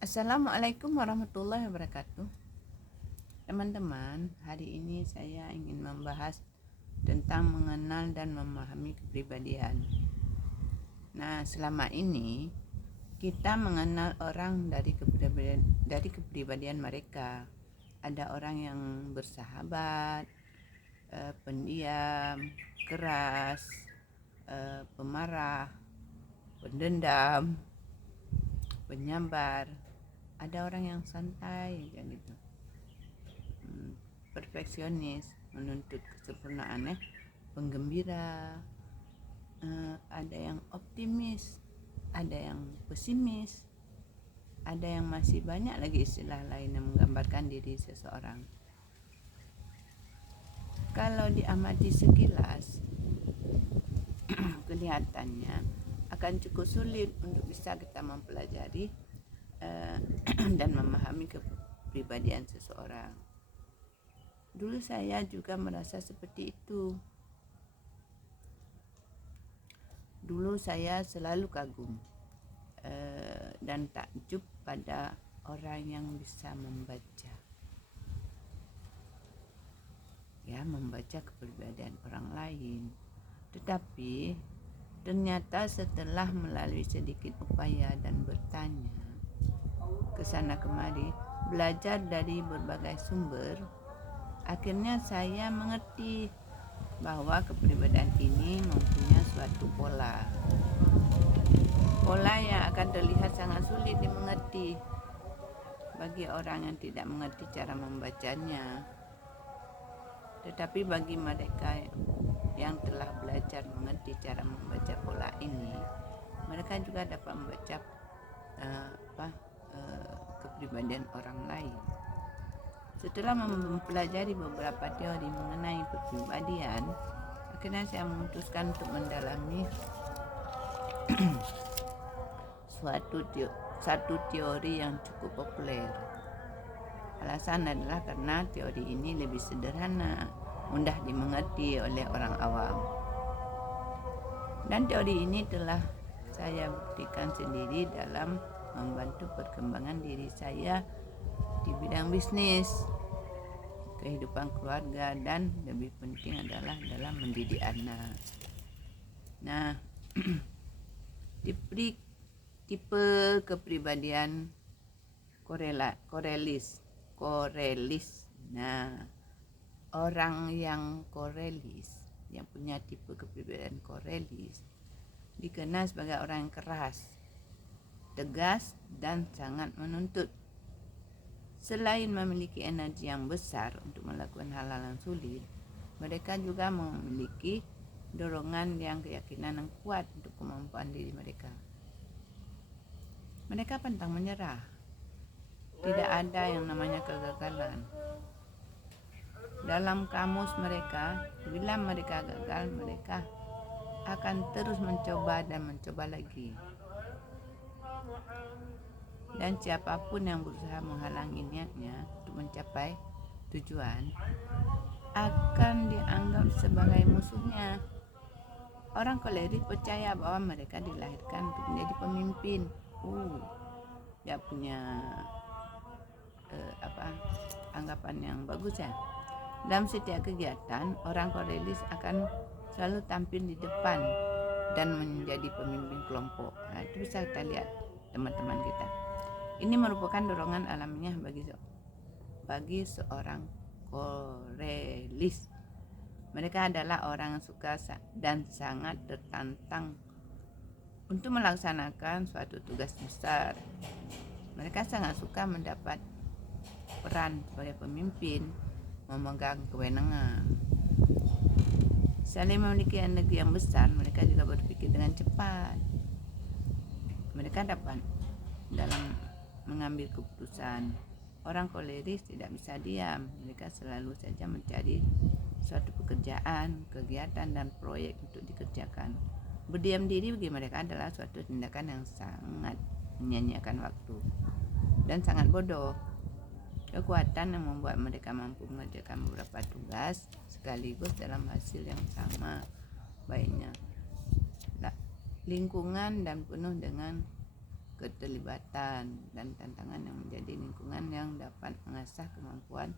Assalamualaikum warahmatullahi wabarakatuh. Teman-teman, hari ini saya ingin membahas tentang mengenal dan memahami kepribadian. Nah, selama ini kita mengenal orang dari kepribadian mereka. Ada orang yang bersahabat, pendiam, keras, pemarah, pendendam, penyabar. Ada orang yang santai kayak gitu, perfeksionis, menuntut kesempurnaan, penggembira, ada yang optimis, ada yang pesimis, ada yang masih banyak lagi istilah lain yang menggambarkan diri seseorang. Kalau diamati sekilas, kelihatannya akan cukup sulit untuk bisa kita mempelajari dan memahami kepribadian seseorang. Dulu saya juga merasa seperti itu. Dulu saya selalu kagum dan takjub pada orang yang bisa membaca kepribadian orang lain. Tetapi ternyata setelah melalui sedikit upaya dan bertanya kesana kemari, belajar dari berbagai sumber, akhirnya saya mengerti bahwa kepribadian ini mempunyai suatu pola yang akan terlihat sangat sulit dimengerti bagi orang yang tidak mengerti cara membacanya. Tetapi bagi mereka yang telah belajar mengerti cara membaca pola ini, mereka juga dapat membaca kepribadian orang lain. Setelah mempelajari beberapa teori mengenai kepribadian, akhirnya saya memutuskan untuk mendalami satu teori yang cukup populer. Alasan adalah karena teori ini lebih sederhana, mudah dimengerti oleh orang awam. Dan teori ini telah saya buktikan sendiri dalam membantu perkembangan diri saya di bidang bisnis, kehidupan keluarga, dan lebih penting adalah dalam mendidik anak. Nah, tipe kepribadian korelis. Nah, orang yang korelis, yang punya tipe kepribadian korelis, dikenal sebagai orang yang keras, tegas, dan sangat menuntut. Selain memiliki energi yang besar untuk melakukan hal-hal yang sulit, mereka juga memiliki dorongan yang keyakinan yang kuat untuk kemampuan diri mereka. Mereka pantang menyerah. Tidak ada yang namanya kegagalan. Dalam kamus mereka, bila mereka gagal, mereka akan terus mencoba dan mencoba lagi. Dan siapapun yang berusaha menghalangi niatnya untuk mencapai tujuan akan dianggap sebagai musuhnya. Orang koleris percaya bahwa mereka dilahirkan untuk menjadi pemimpin. Dia punya anggapan yang bagus ya. Dalam setiap kegiatan, orang korelis akan selalu tampil di depan dan menjadi pemimpin kelompok. Nah, itu bisa kita lihat teman-teman kita. Ini merupakan dorongan alamiah bagi seorang korelis. Mereka adalah orang yang suka dan sangat tertantang untuk melaksanakan suatu tugas besar. Mereka sangat suka mendapat peran sebagai pemimpin, memegang kewenangan. Selain memiliki energi yang besar, mereka juga berpikir dengan cepat. Mereka dapat dalam mengambil keputusan. Orang koleris tidak bisa diam. Mereka selalu saja mencari suatu pekerjaan, kegiatan, dan proyek untuk dikerjakan. Berdiam diri bagi mereka adalah suatu tindakan yang sangat menyia-nyiakan waktu dan sangat bodoh. Kekuatan yang membuat mereka mampu mengerjakan beberapa tugas sekaligus dalam hasil yang sama baiknya. Lingkungan dan penuh dengan keterlibatan dan tantangan yang menjadi lingkungan yang dapat mengasah kemampuan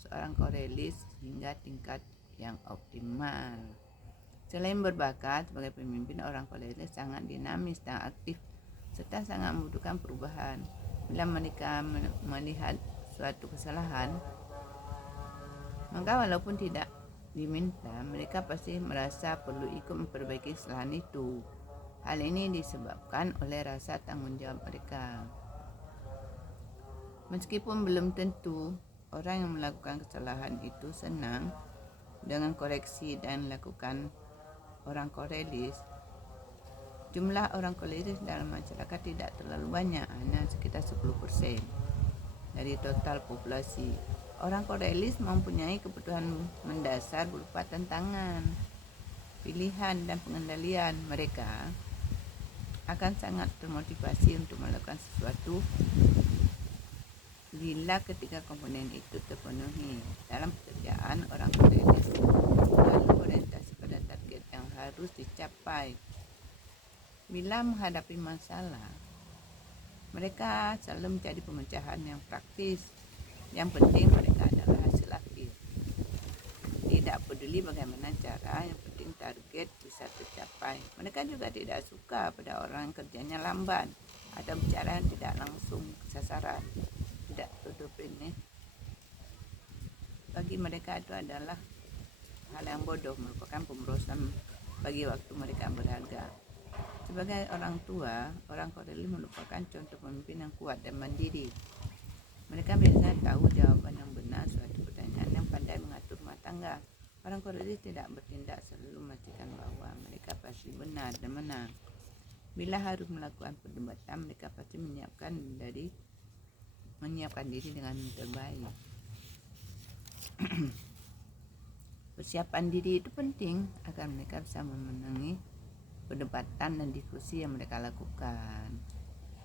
seorang Korelis hingga tingkat yang optimal. Selain berbakat sebagai pemimpin, orang Korelis sangat dinamis dan aktif serta sangat membutuhkan perubahan. Bila mereka melihat suatu kesalahan, maka walaupun tidak diminta, mereka pasti merasa perlu ikut memperbaiki kesalahan itu. Hal ini disebabkan oleh rasa tanggung jawab mereka. Meskipun belum tentu orang yang melakukan kesalahan itu senang dengan koreksi dan lakukan orang Korelis, jumlah orang Korelis dalam masyarakat tidak terlalu banyak, hanya sekitar 10% dari total populasi. Orang Korelis mempunyai kebutuhan mendasar berupa tantangan, pilihan, dan pengendalian. Mereka akan sangat termotivasi untuk melakukan sesuatu bila ketiga komponen itu terpenuhi. Dalam pekerjaan, orang Korelis selalu berorientasi pada target yang harus dicapai. Bila menghadapi masalah, mereka selalu mencari pemecahan yang praktis. Yang penting mereka adalah hasil akhir. Tidak peduli bagaimana cara, yang penting target bisa tercapai. Mereka juga tidak suka pada orang yang kerjanya lamban atau bicara yang tidak langsung ke sasaran. Tidak tutupin nih. Bagi mereka itu adalah hal yang bodoh, merupakan pemborosan bagi waktu mereka berharga. Sebagai orang tua, orang Korelis merupakan contoh pemimpin yang kuat dan mandiri. Mereka biasanya tahu jawaban yang benar suatu pertanyaan yang pandai mengatur rumah tangga. Orang Korelis tidak bertindak selalu memastikan bahwa mereka pasti benar dan menang. Bila harus melakukan perdebatan, mereka pasti menyiapkan diri dengan terbaik. Persiapan diri itu penting agar mereka bisa memenangi perdebatan dan diskusi yang mereka lakukan.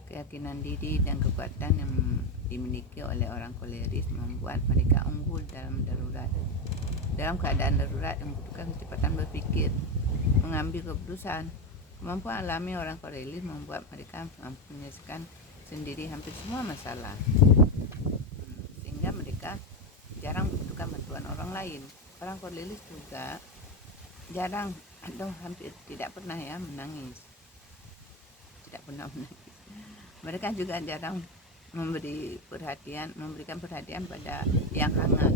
Keyakinan diri dan kekuatan yang dimiliki oleh orang Korelis membuat mereka unggul dalam keadaan darurat yang membutuhkan kecepatan berpikir, mengambil keputusan. Kemampuan alami orang Korelis membuat mereka mampu menyelesaikan sendiri hampir semua masalah, sehingga mereka jarang membutuhkan bantuan orang lain. Orang Korelis juga jarang atau hampir tidak pernah menangis. Mereka juga jarang memberikan perhatian pada yang hangat.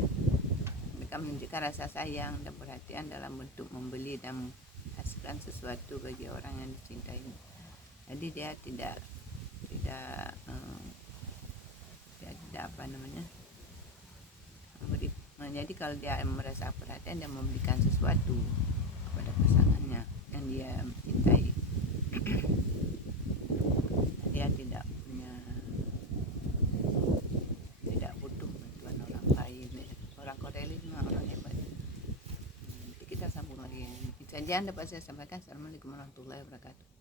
Mereka menunjukkan rasa sayang dan perhatian dalam bentuk membeli dan menghasilkan sesuatu bagi orang yang dicintai. Jadi dia tidak jadi kalau dia merasa perhatian, dia memberikan sesuatu kepada pasangannya yang dia cintai. Dia tidak butuh bantuan orang lain. Orang Korelis memang orang hebat. Nanti kita sambung lagi. Saja dapat saya sampaikan. Assalamualaikum warahmatullahi wabarakatuh.